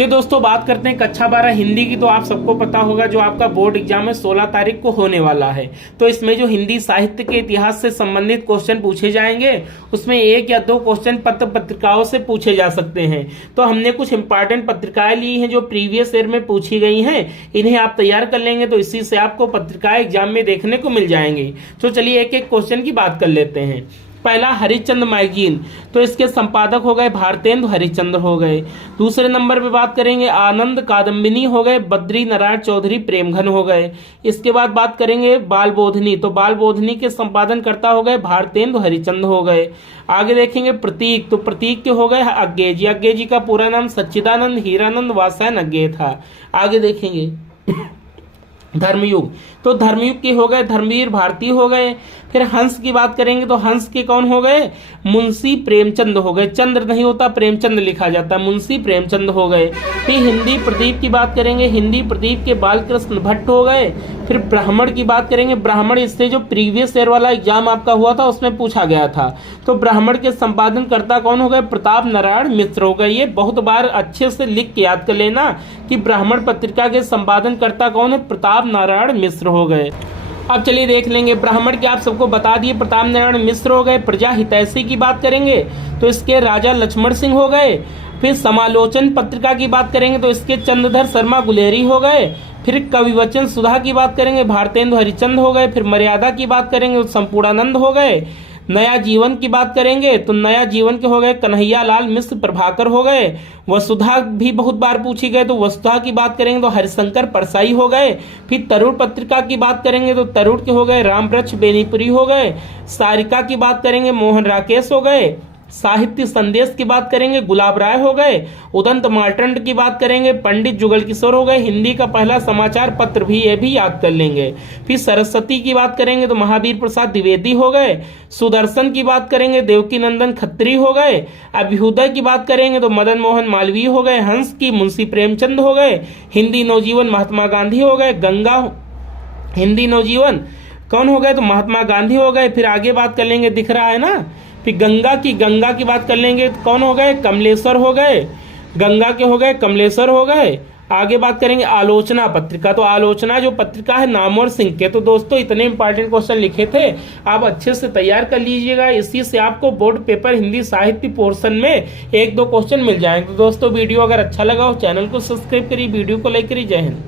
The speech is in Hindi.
तो दोस्तों बात करते हैं कक्षा 12 हिंदी की। तो आप सबको पता होगा जो आपका बोर्ड एग्जाम है 16 तारीख को होने वाला है। तो इसमें जो हिंदी साहित्य के इतिहास से संबंधित क्वेश्चन पूछे जाएंगे उसमें 1 या 2 क्वेश्चन पत्र पत्रिकाओं से पूछे जा सकते हैं। तो हमने कुछ इंपॉर्टेंट पत्रिकाएं ली हैं जो प्रीवियस ईयर में पूछी गई हैं, इन्हें आप तैयार कर लेंगे तो इसी से आपको पत्रिकाएं एग्जाम में देखने को मिल जाएंगी। तो चलिए एक एक क्वेश्चन की बात कर लेते हैं। पहला हरिश्चंद्र मैगजीन, तो इसके संपादक हो गए भारतेंदु हरिश्चंद्र हो गए। दूसरे नंबर पे बात करेंगे आनंद कादम्बिनी हो गए बद्री नारायण चौधरी प्रेमघन हो गए। इसके बाद बात करेंगे बाल बोधनी, तो बाल बोधनी के संपादन करता हो गए भारतेंदु हरिश्चंद्र हो गए। आगे देखेंगे प्रतीक, तो प्रतीक के हो गए अज्ञे जी का पूरा नाम सच्चिदानंद हीरानंद वासैन अज्ञे था। आगे देखेंगे धर्मयुग, तो धर्मयुग के हो गए धर्मवीर भारती हो गए। फिर हंस की बात करेंगे तो हंस के कौन हो गए, मुंशी प्रेमचंद हो गए। चंद्र नहीं होता, प्रेमचंद लिखा जाता है, मुंशी प्रेमचंद हो गए। फिर हिंदी प्रदीप की बात करेंगे, हिंदी प्रदीप के बालकृष्ण भट्ट हो गए। फिर ब्राह्मण की बात करेंगे, ब्राह्मण इससे जो प्रीवियस ईयर वाला एग्जाम आपका हुआ था उसमें पूछा गया था। तो ब्राह्मण के संपादन करता कौन हो गए, प्रताप नारायण मिश्र हो गए। ये बहुत बार अच्छे से लिख के याद कर लेना कि ब्राह्मण पत्रिका के संपादन करता कौन है, प्रताप नारायण मिश्र हो गए। अब चलिए देख लेंगे ब्राह्मण के, आप सबको बता दिए प्रताप नारायण मिश्र हो गए। प्रजा हितैषी की बात करेंगे तो इसके राजा लक्ष्मण सिंह हो गए। फिर समालोचन पत्रिका की बात करेंगे तो इसके चंद्रधर शर्मा गुलेरी हो गए। फिर कविवचन सुधा की बात करेंगे भारतेंदु हरिश्चंद्र हो गए। फिर मर्यादा की बात करेंगे तो संपूर्णानंद हो गए। नया जीवन की बात करेंगे तो नया जीवन के हो गए कन्हैया लाल मिश्र प्रभाकर हो गए। वसुधा भी बहुत बार पूछी गए तो वसुधा की बात करेंगे तो हरिशंकर परसाई हो गए। फिर तरुण पत्रिका की बात करेंगे तो तरुण के हो गए रामवृक्ष बेनीपुरी हो गए। सारिका की बात करेंगे मोहन राकेश हो गए। साहित्य संदेश की बात करेंगे गुलाब राय हो गए। उदंत मार्तंड की बात करेंगे पंडित जुगल किशोर हो गए। हिंदी का पहला समाचार पत्र भी ये भी याद कर लेंगे। फिर सरस्वती की बात करेंगे तो महावीर प्रसाद द्विवेदी हो गए। सुदर्शन की बात करेंगे देवकी नंदन खत्री हो गए। अभ्युदय की बात करेंगे तो मदन मोहन मालवीय हो गए। हंस की मुंशी प्रेमचंद हो गए। हिंदी नवजीवन महात्मा गांधी हो गए। गंगा हिंदी नवजीवन कौन हो गए तो महात्मा गांधी हो गए। फिर आगे बात कर लेंगे, दिख रहा है ना। फिर गंगा की बात कर लेंगे तो कौन हो गए, कमलेश्वर हो गए। गंगा के हो गए कमलेश्वर हो गए। आगे बात करेंगे आलोचना पत्रिका, तो आलोचना जो पत्रिका है नामवर सिंह के। तो दोस्तों इतने इंपॉर्टेंट क्वेश्चन लिखे थे, आप अच्छे से तैयार कर लीजिएगा। इसी से आपको बोर्ड पेपर हिंदी साहित्य पोर्शन में 1-2 क्वेश्चन मिल जाएंगे। तो दोस्तों वीडियो अगर अच्छा लगा हो चैनल को सब्सक्राइब करिए, वीडियो को लाइक करिए। जय हिंद।